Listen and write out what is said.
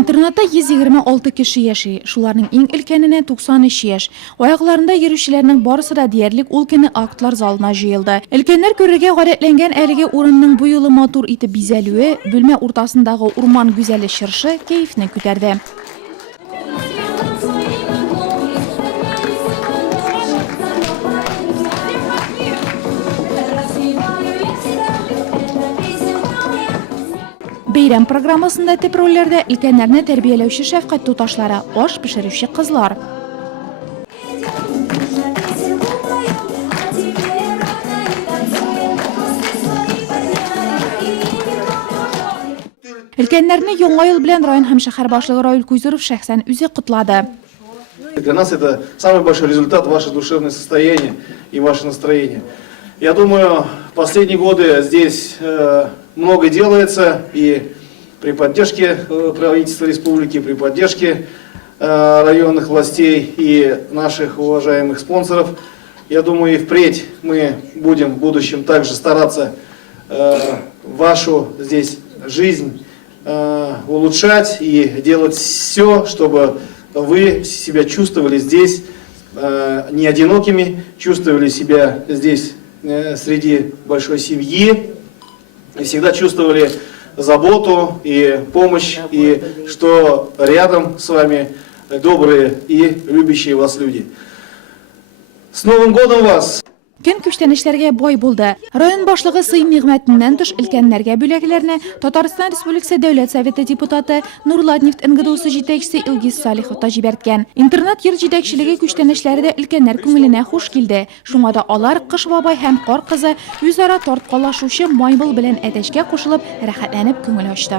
Internatda 126 kişi yaşıyor. Şularning eng ilkenine 93 yaş. Ayaklarında yürüyüşlerinin barısıda diyerlik ulkini aktlar zalına jıyıldı. İlkenler görürge garetlengen erige orunның bu yılı motor iti bizelüğü, bölme ortasındağı urman güzeli şırşı keyifini küterdi. Beyram programmasında teprollerde ilkenlerine terbiyelevşi şefkat tutaşları, aş pişirivşi kızlar. İlkenlerini Yoңа yıl bilen rayın hemşehir başlığı Raül Kuyzurov şahsen üze kutladı. Для нас это самый большой результат, ваше душевное состояние и ваше настроение. Я думаю, последние годы здесь много делается и при поддержке правительства республики, при поддержке районных властей и наших уважаемых спонсоров. Я думаю, и впредь мы будем в будущем также стараться вашу здесь жизнь улучшать и делать все, чтобы вы себя чувствовали здесь не одинокими, чувствовали себя здесь среди большой семьи и всегда чувствовали заботу и помощь, и что рядом с вами добрые и любящие вас люди. С Новым годом вас! Kün küçtenişlerge boy buldu. Rayon başlığı Sıyım Nigmetinden tuş ilkenlerge böleklerine Tataristan Respublikası Devlet Soveti deputatı Nurladneft İngidosu jitekçisi İlgiz Salihov tajibertken. İnternet yer jitekçiligi küçtenişleri de ilkenler köngüline hoş geldi. Şuna da alar kış babay hem kar kızı yüzara tortqalaşuşu maybıl bilen eteşke koşulup rahatlanıp köngül açtı.